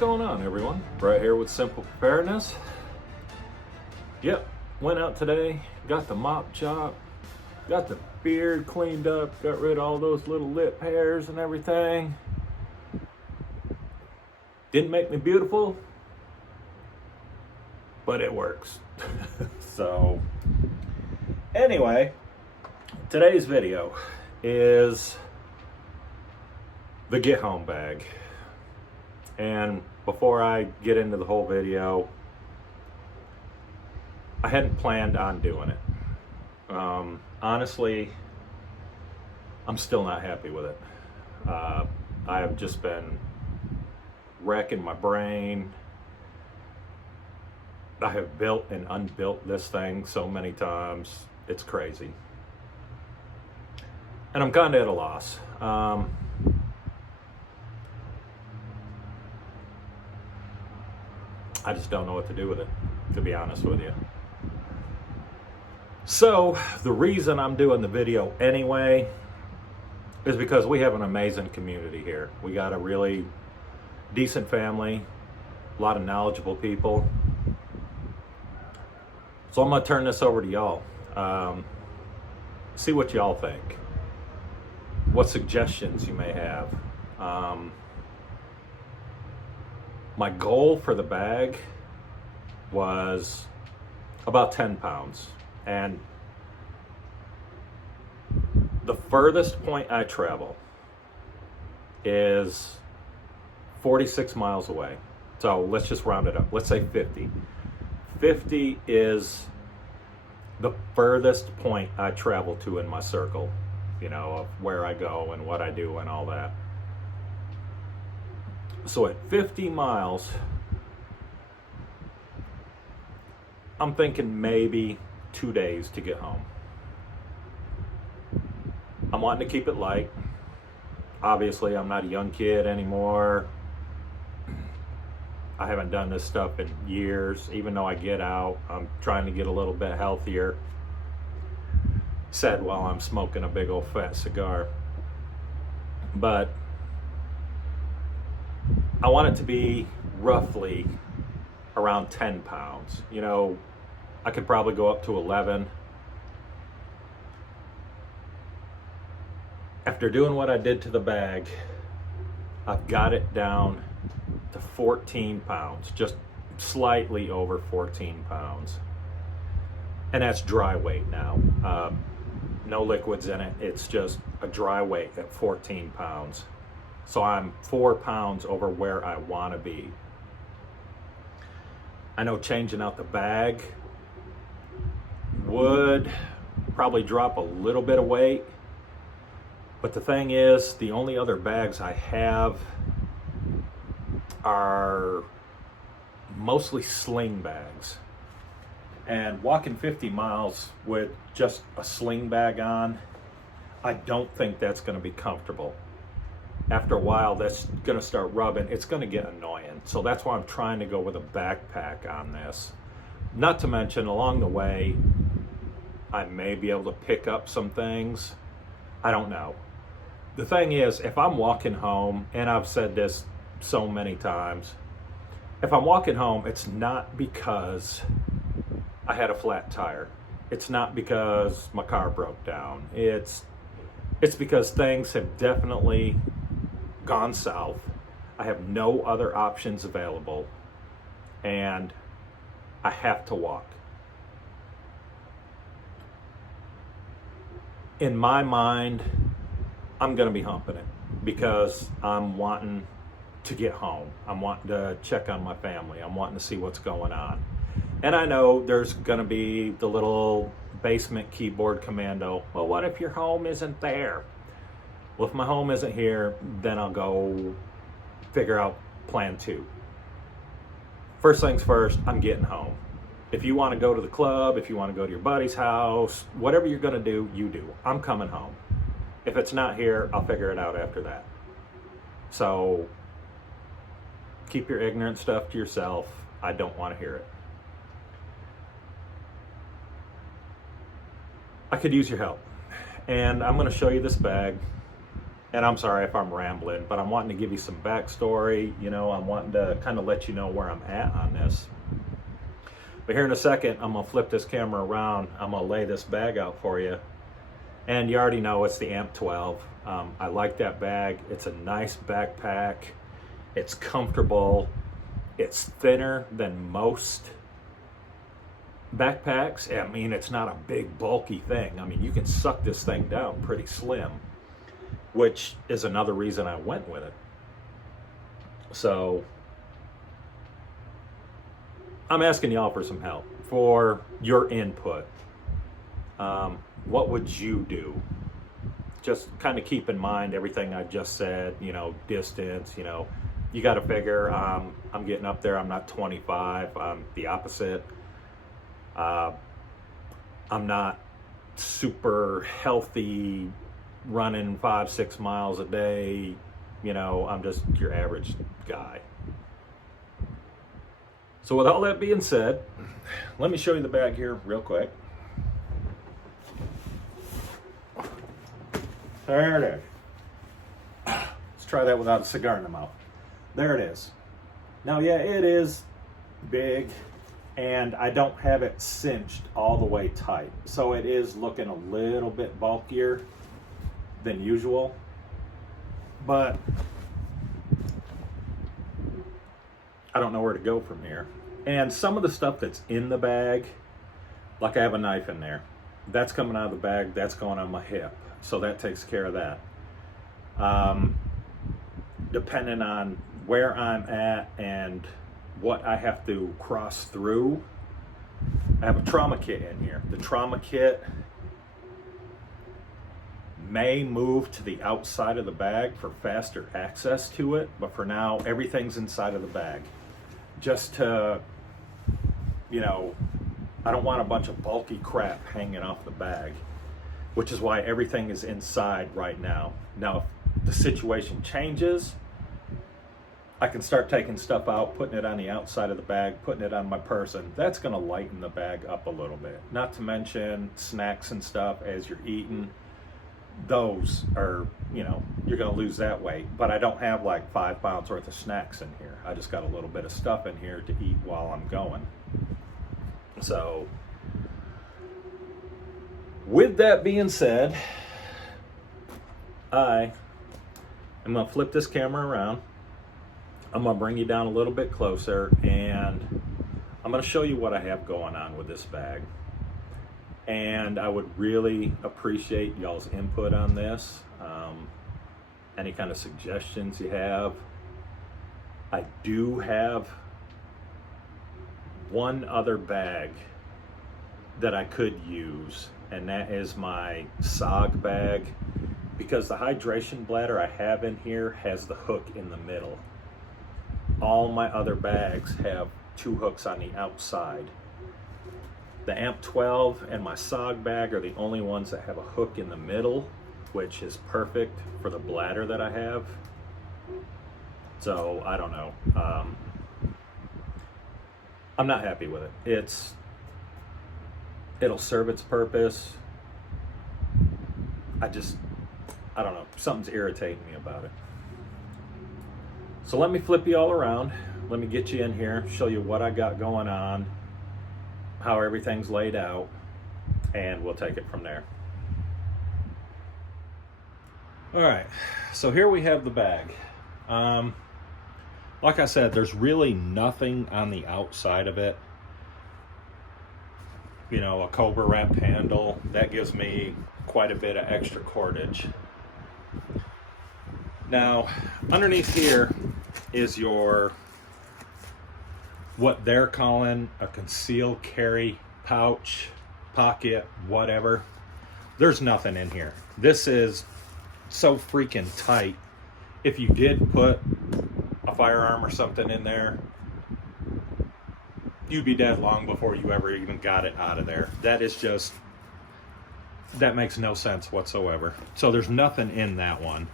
going on, everyone? Right here with Simple Preparedness. Yep, went out today, got the mop chop, got the beard cleaned up, got rid of all those little lip hairs and everything. Didn't make me beautiful, but it works. So, anyway, today's video is the get home bag. And before I get into the whole video, I hadn't planned on doing it. Honestly, I'm still not happy with it. I have just been racking my brain. I have built and unbuilt this thing so many times. It's crazy. And I'm kind of at a loss. I just don't know what to do with it, to be honest with you. So the reason I'm doing the video anyway is because we have an amazing community here. We got a really decent family, a lot of knowledgeable people. So I'm gonna turn this over to y'all. See what y'all think. What suggestions you may have. My goal for the bag was about 10 pounds. And the furthest point I travel is 46 miles away. So let's just round it up. Let's say 50. 50 is the furthest point I travel to in my circle, you know, of where I go and what I do and all that. So at 50 miles, I'm thinking maybe 2 days to get home. I'm wanting to keep it light. Obviously, I'm not a young kid anymore. I haven't done this stuff in years. Even though I get out, I'm trying to get a little bit healthier. Said while I'm smoking a big old fat cigar. But I want it to be roughly around 10 pounds. You know, I could probably go up to 11. After doing what I did to the bag, I've got it down to 14 pounds, just slightly over 14 pounds. And that's dry weight now. No liquids in it. It's just a dry weight at 14 pounds. So I'm 4 pounds over where I want to be. I know changing out the bag would probably drop a little bit of weight. But the thing is, the only other bags I have are mostly sling bags. And walking 50 miles with just a sling bag on, I don't think that's going to be comfortable. After a while, that's going to start rubbing. It's going to get annoying. So that's why I'm trying to go with a backpack on this. Not to mention, along the way, I may be able to pick up some things. I don't know. The thing is, if I'm walking home, and I've said this so many times, if I'm walking home, it's not because I had a flat tire. It's not because my car broke down. It's because things have definitely gone south. I have no other options available, and I have to walk. In my mind, I'm gonna be humping it because I'm wanting to get home. I'm wanting to check on my family. I'm wanting to see what's going on. And I know there's gonna be the little basement keyboard commando. Well, what if your home isn't there? Well, if my home isn't here, then I'll go figure out plan 2. First things first, I'm getting home. If you want to go to the club, if you want to go to your buddy's house, whatever you're going to do, you do. I'm coming home. If it's not here, I'll figure it out after that. So keep your ignorant stuff to yourself. I don't want to hear it. I could use your help. And I'm going to show you this bag. And I'm sorry if I'm rambling, but I'm wanting to give you some backstory. You know, I'm wanting to kind of let you know where I'm at on this. But here in a second, I'm gonna flip this camera around. I'm gonna lay this bag out for you. And you already know it's the AMP 12. I like that bag. It's a nice backpack. It's comfortable. It's thinner than most backpacks. I mean, it's not a big bulky thing. I mean, you can suck this thing down pretty slim, which is another reason I went with it. So I'm asking y'all for some help, for your input. What would you do? Just kind of keep in mind everything I just said, you know, distance, you know, you got to figure I'm getting up there. I'm not 25. I'm the opposite. I'm not super healthy, running 5-6 miles a day. You know, I'm just your average guy. So with all that being said, let me show you the bag here real quick. There it is. Let's try that without a cigar in the mouth. There it is. Now, yeah, it is big, and I don't have it cinched all the way tight. So it is looking a little bit bulkier than usual. But I don't know where to go from here. And some of the stuff that's in the bag, like I have a knife in there, that's coming out of the bag, that's going on my hip. So that takes care of that. Depending on where I'm at and what I have to cross through, I have a trauma kit in here. The trauma kit may move to the outside of the bag for faster access to it, but for now, everything's inside of the bag. Just to, you know, I don't want a bunch of bulky crap hanging off the bag, which is why everything is inside right now. Now, if the situation changes, I can start taking stuff out, putting it on the outside of the bag, putting it on my person. That's gonna lighten the bag up a little bit. Not to mention snacks and stuff as you're eating. Those are, you know, you're gonna lose that weight. But I don't have like 5 pounds worth of snacks in here. I just got a little bit of stuff in here to eat while I'm going. So, with that being said, I am gonna flip this camera around. I'm gonna bring you down a little bit closer, and I'm gonna show you what I have going on with this bag. And I would really appreciate y'all's input on this. Any kind of suggestions you have. I do have one other bag that I could use, and that is my SOG bag, because the hydration bladder I have in here has the hook in the middle. All my other bags have 2 hooks on the outside. The AMP 12 and my SOG bag are the only ones that have a hook in the middle, which is perfect for the bladder that I have. So I don't know. I'm not happy with it. It'll serve its purpose. I don't know. Something's irritating me about it. So let me flip you all around. Let me get you in here, show you what I got going on, how everything's laid out, and we'll take it from there. All right, so here we have the bag. Like I said, there's really nothing on the outside of it. You know, a Cobra wrapped handle, that gives me quite a bit of extra cordage. Now, underneath here is your, what they're calling a concealed carry pouch, pocket, whatever. There's nothing in here. This is so freaking tight. If you did put a firearm or something in there, you'd be dead long before you ever even got it out of there. That makes no sense whatsoever. So there's nothing in that one.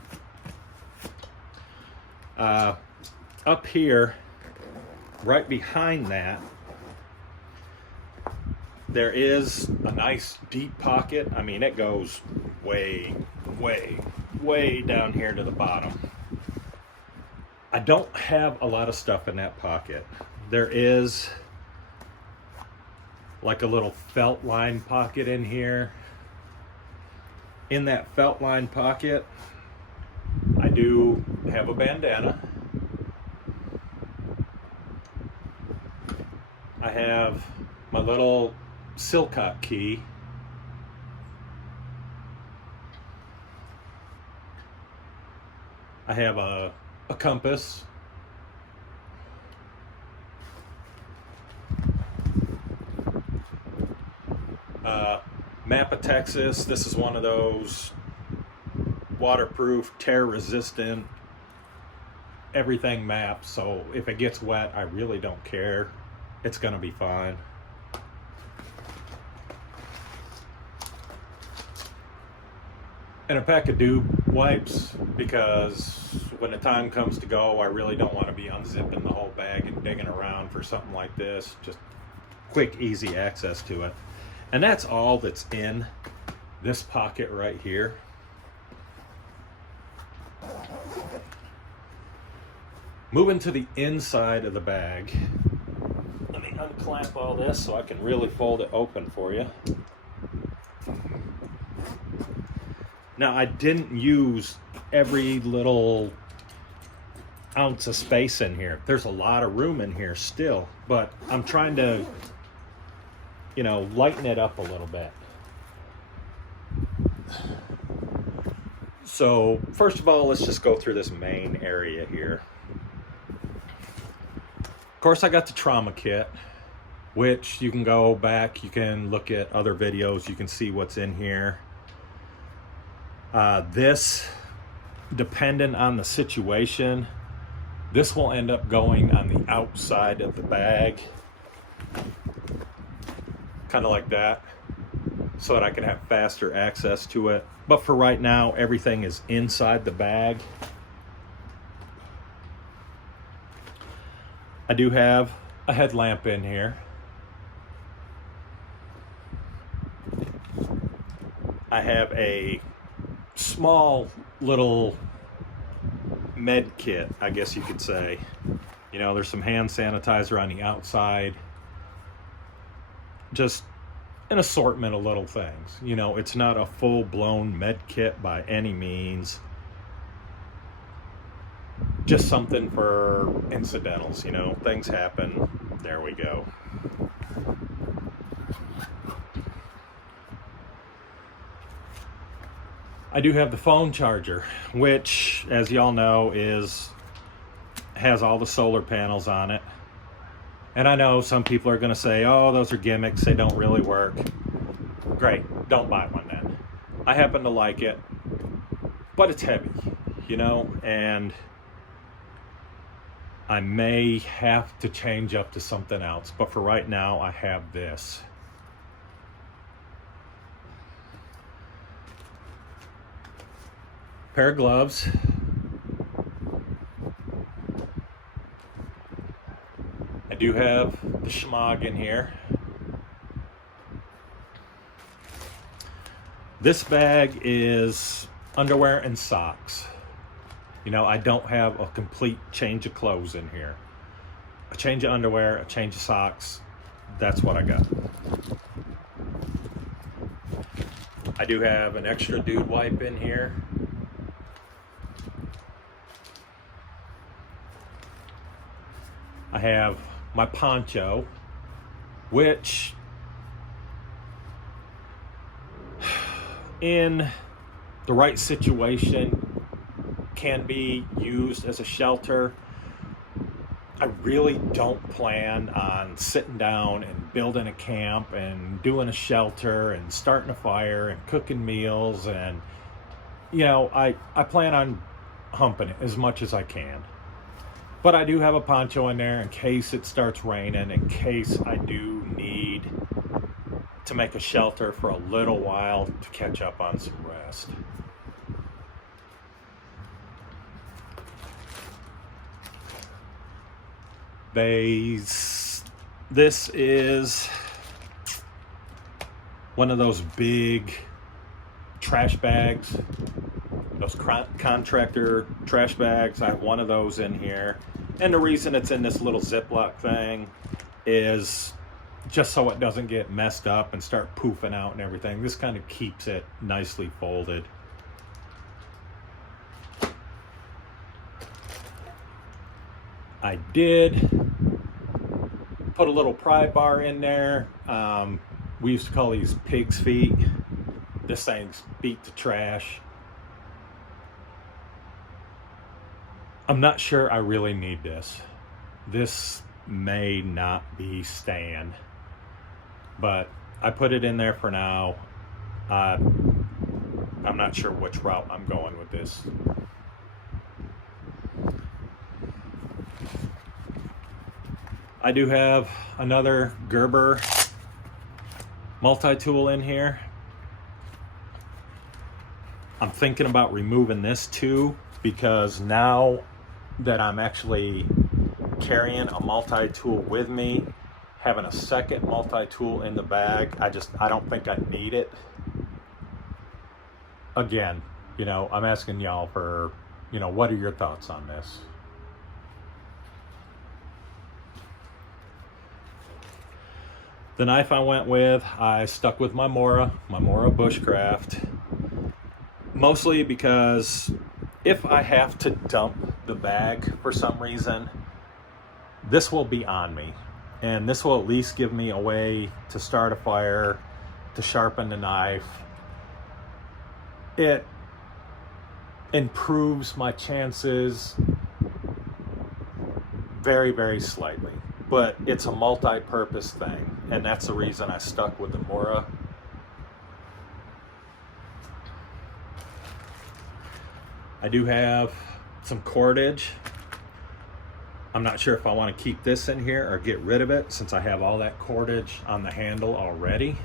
Up here, right behind that, there is a nice deep pocket. I mean, it goes way, way, way down here to the bottom. I don't have a lot of stuff in that pocket. There is like a little felt line pocket in here. In that felt line pocket, I do have a bandana. I have my little Silcock key. I have a compass. Map of Texas. This is one of those waterproof, tear resistant, everything maps. So if it gets wet, I really don't care. It's gonna be fine. And a pack of Dube wipes, because when the time comes to go, I really don't want to be unzipping the whole bag and digging around for something like this. Just quick, easy access to it. And that's all that's in this pocket right here. Moving to the inside of the bag. Let me unclamp all this so I can really fold it open for you. Now, I didn't use every little ounce of space in here. There's a lot of room in here still, but I'm trying to, you know, lighten it up a little bit. So, first of all, let's just go through this main area here. Of course, I got the trauma kit, which you can go back, you can look at other videos, you can see what's in here. This, depending on the situation, this will end up going on the outside of the bag, kind of like that, so that I can have faster access to it. But for right now, everything is inside the bag. I do have a headlamp in here. I have a small little med kit, I guess you could say. You know, there's some hand sanitizer on the outside. Just an assortment of little things. You know, it's not a full-blown med kit by any means. Just something for incidentals, you know, things happen. There we go. I do have the phone charger, which, as y'all know, has all the solar panels on it. And I know some people are going to say, oh, those are gimmicks, they don't really work. Great, don't buy one then. I happen to like it, but it's heavy, you know, and I may have to change up to something else. But for right now, I have this. Pair of gloves. I do have the Shmog in here. This bag is underwear and socks. You know, I don't have a complete change of clothes in here. A change of underwear, a change of socks, that's what I got. I do have an extra Dude wipe in here. I have my poncho, which in the right situation can be used as a shelter. I really don't plan on sitting down and building a camp and doing a shelter and starting a fire and cooking meals, and you know, I plan on humping it as much as I can. But I do have a poncho in there in case it starts raining, in case I do need to make a shelter for a little while to catch up on some rest. This is one of those big trash bags those contractor trash bags. I have one of those in here. And the reason it's in this little Ziploc thing is just so it doesn't get messed up and start poofing out and everything. This kind of keeps it nicely folded. I did put a little pry bar in there. We used to call these pig's feet. This thing's beat to trash. I'm not sure I really need this. This may not be staying, but I put it in there for now. I'm not sure which route I'm going with this. I do have another Gerber multi-tool in here. I'm thinking about removing this too, because now that I'm actually carrying a multi-tool with me, having a second multi-tool in the bag, I don't think I need it. Again, I'm asking y'all for, what are your thoughts on this? The knife I went with, I stuck with my Mora Bushcraft. Mostly because if I have to dump the bag for some reason, this will be on me. And this will at least give me a way to start a fire, to sharpen the knife. It improves my chances very, very slightly. But it's a multi-purpose thing, and that's the reason I stuck with the Mora. I do have some cordage. I'm not sure if I want to keep this in here or get rid of it, since I have all that cordage on the handle already.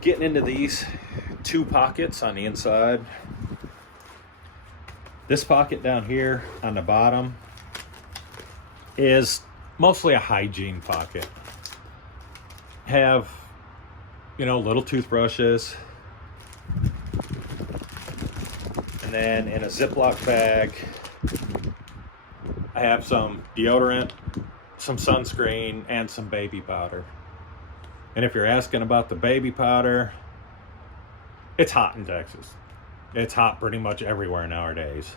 Getting into these two pockets on the inside. This pocket down here on the bottom is mostly a hygiene pocket. Have, little toothbrushes. And then in a Ziploc bag, I have some deodorant, some sunscreen, and some baby powder. And if you're asking about the baby powder, it's hot in Texas. It's hot pretty much everywhere nowadays.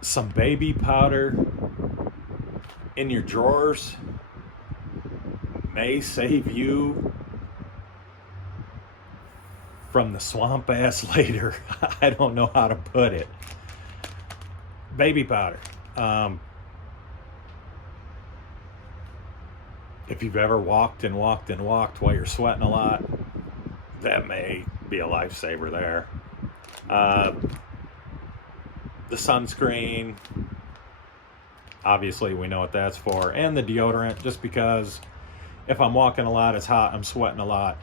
Some baby powder in your drawers may save you from the swamp ass later. I don't know how to put it. Baby powder. If you've ever walked while you're sweating a lot, that may be a lifesaver there. The sunscreen, obviously we know what that's for, and the deodorant, just because if I'm walking a lot, it's hot, I'm sweating a lot.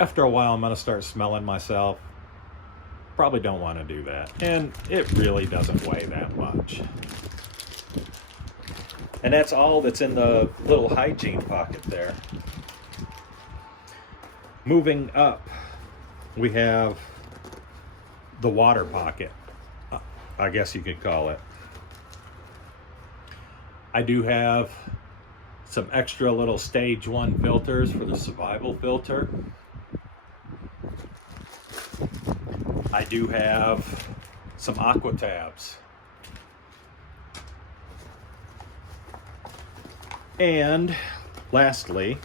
After a while, I'm going to start smelling myself. Probably don't want to do that. And it really doesn't weigh that much. And that's all that's in the little hygiene pocket there. Moving up, we have the water pocket, I guess you could call it. I do have some extra little stage 1 filters for the survival filter. I do have some aqua tabs. And lastly,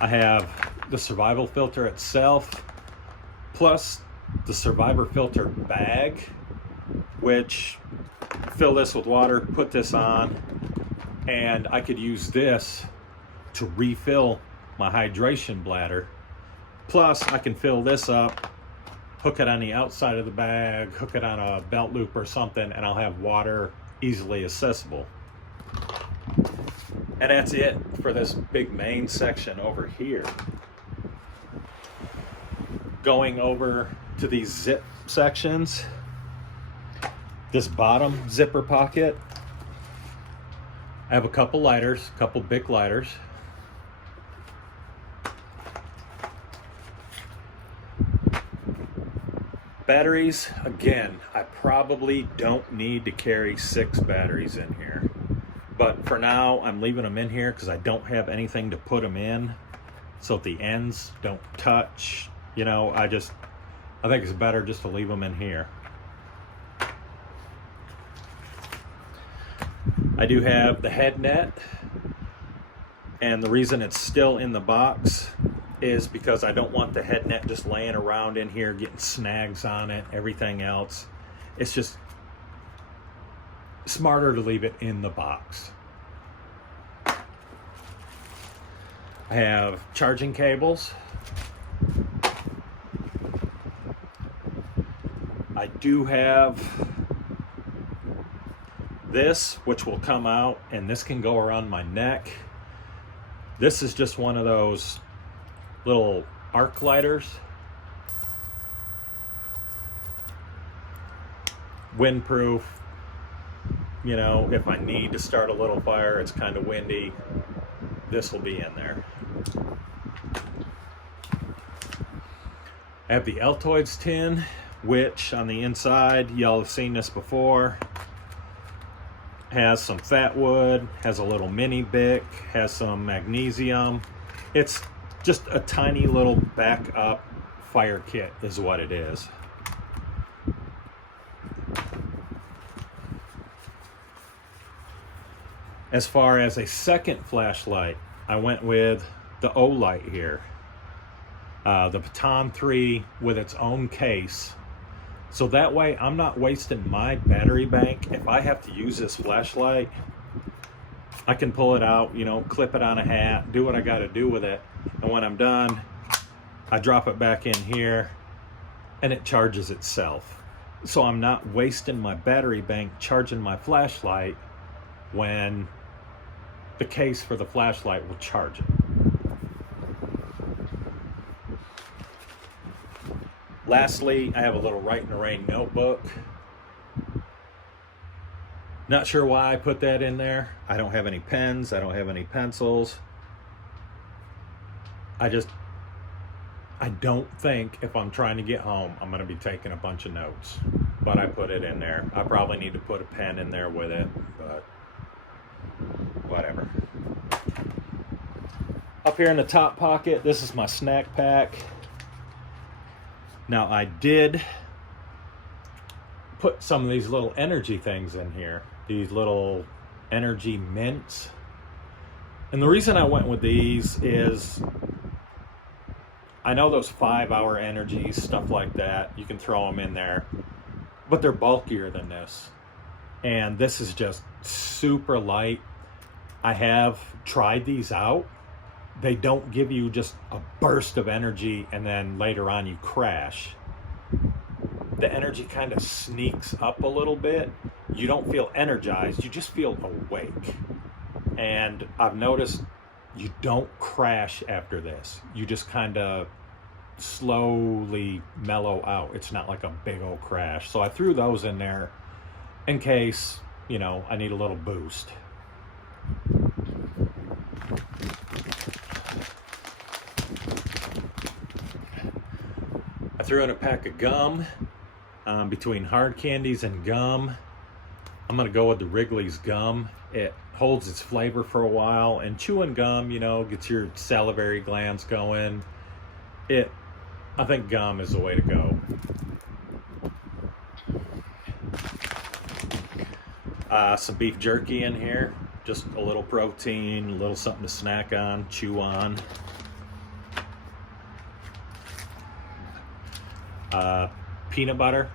I have the survival filter itself, plus the survivor filter bag, which fill this with water, put this on, and I could use this to refill my hydration bladder. Plus, I can fill this up, hook it on the outside of the bag, hook it on a belt loop or something, and I'll have water easily accessible. And that's it for this big main section over here. Going over to these zip sections, this bottom zipper pocket, I have a couple lighters, a couple Bic lighters. Batteries, again, I probably don't need to carry 6 batteries in here. But for now, I'm leaving them in here because I don't have anything to put them in. So if the ends don't touch, you know, I think it's better just to leave them in here. I do have the head net, and the reason it's still in the box is because I don't want the head net just laying around in here getting snags on it, everything else. It's just smarter to leave it in the box. I have charging cables. I do have this, which will come out, and this can go around my neck. This is just one of those little arc lighters. Windproof. You know, if I need to start a little fire, it's kind of windy, this will be in there. I have the Altoids tin, which on the inside, y'all have seen this before, has some fat wood, has a little mini Bic, has some magnesium. It's just a tiny little backup fire kit is what it is. As far as a second flashlight, I went with the Olight here. The Baton 3 with its own case. So that way I'm not wasting my battery bank. If I have to use this flashlight, I can pull it out, you know, clip it on a hat, do what I got to do with it. And when I'm done, I drop it back in here and it charges itself. So I'm not wasting my battery bank charging my flashlight when the case for the flashlight will charge it. Lastly, I have a little Rite in the Rain notebook. Not sure why I put that in there. I don't have any pens, I don't have any pencils. I don't think if I'm trying to get home, I'm gonna be taking a bunch of notes. But I put it in there. I probably need to put a pen in there with it, but whatever. Up here in the top pocket, this is my snack pack. Now I did put some of these little energy things in here, these little energy mints. And the reason I went with these is I know those 5-hour energies, stuff like that, you can throw them in there, but they're bulkier than this. And this is just super light. I have tried these out. They don't give you just a burst of energy and then later on you crash. The energy kind of sneaks up a little bit. You don't feel energized, you just feel awake. And I've noticed you don't crash after this. You just kind of slowly mellow out. It's not like a big old crash. So I threw those in there in case, you know, I need a little boost. I threw in a pack of gum. Between hard candies and gum, I'm gonna go with the Wrigley's gum. It holds its flavor for a while, and chewing gum, you know, gets your salivary glands going. I think gum is the way to go. Some beef jerky in here, just a little protein, a little something to snack on, chew on. Peanut butter.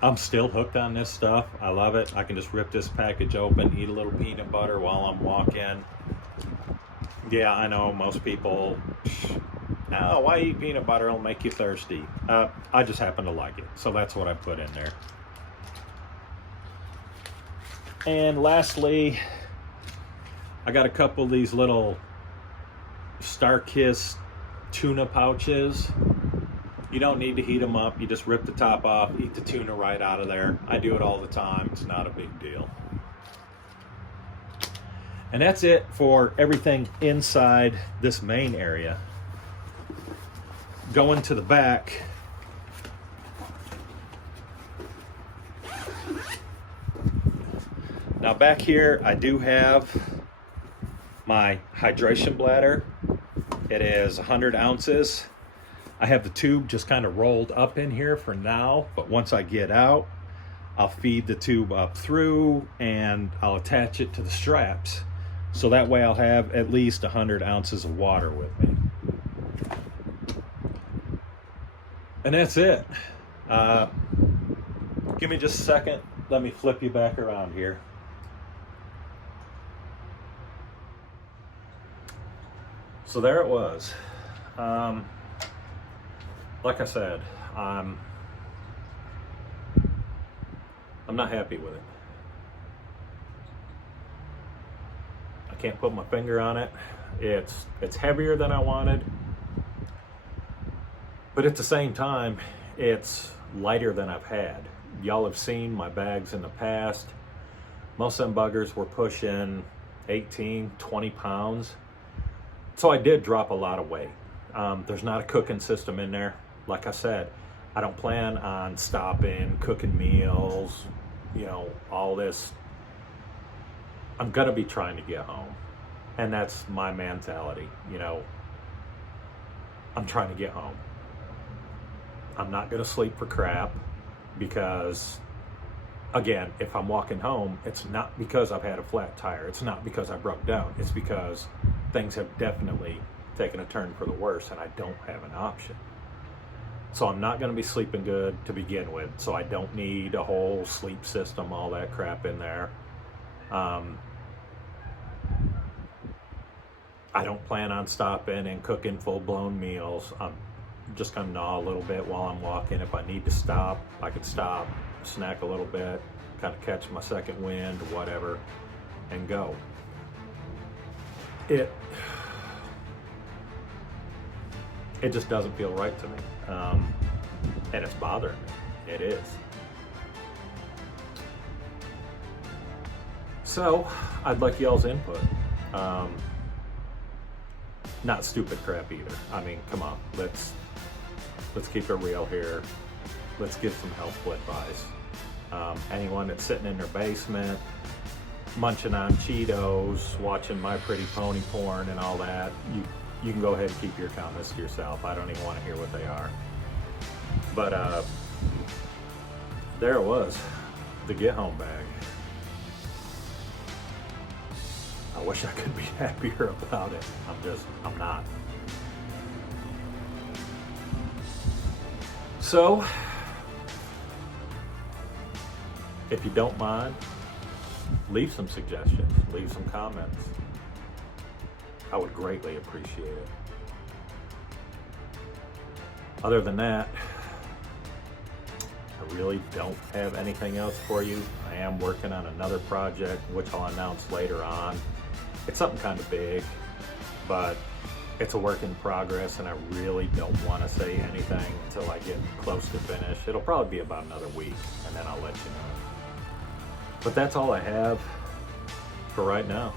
I'm still hooked on this stuff. I love it. I can just rip this package open, eat a little peanut butter while I'm walking. Yeah, I know most people, oh, why eat peanut butter? It'll make you thirsty. I just happen to like it, so that's what I put in there. And lastly, I got a couple of these little StarKist tuna pouches. You don't need to heat them up. You just rip the top off, eat the tuna right out of there. I do it all the time. It's not a big deal. And that's it for everything inside this main area. Going to the back, now back here I do have my hydration bladder. It is 100 ounces. I have the tube just kind of rolled up in here for now, but once I get out, I'll feed the tube up through and I'll attach it to the straps. So that way I'll have at least 100 ounces of water with me. And that's it. Give me just a second. Let me flip you back around here. So there it was. Like I said, I'm not happy with it. I can't put my finger on it. It's heavier than I wanted, but at the same time, it's lighter than I've had. Y'all have seen my bags in the past. Most of them buggers were pushing 18, 20 pounds. So I did drop a lot of weight. There's not a cooking system in there. Like I said, I don't plan on stopping, cooking meals, you know, all this. I'm gonna be trying to get home. And that's my mentality, you know. I'm trying to get home. I'm not gonna sleep for crap because, again, if I'm walking home, it's not because I've had a flat tire. It's not because I broke down. It's because things have definitely taken a turn for the worse and I don't have an option. So I'm not going to be sleeping good to begin with. So I don't need a whole sleep system, all that crap in there. I don't plan on stopping and cooking full-blown meals. I'm just going to gnaw a little bit while I'm walking. If I need to stop, I can stop, snack a little bit, kind of catch my second wind, whatever, and go. It just doesn't feel right to me. And it's bothering me. It is. So, I'd like y'all's input. Not stupid crap either. I mean, come on, let's keep it real here. Let's give some helpful advice. Anyone that's sitting in their basement, munching on Cheetos, watching My Pretty Pony porn and all that, you can go ahead and keep your comments to yourself. I don't even want to hear what they are. But there it was, the get home bag. I wish I could be happier about it. I'm not. So, if you don't mind, leave some suggestions, leave some comments. I would greatly appreciate it. Other than that, I really don't have anything else for you. I am working on another project, which I'll announce later on. It's something kind of big, but it's a work in progress, and I really don't want to say anything until I get close to finish. It'll probably be about another week, and then I'll let you know. But that's all I have for right now.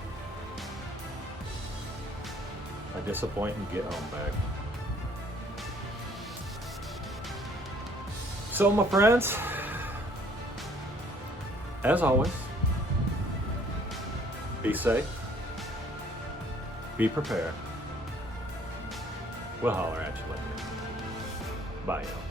A disappointing get home bag. So my friends, as always, be safe, be prepared. We'll holler at you later. Bye, y'all.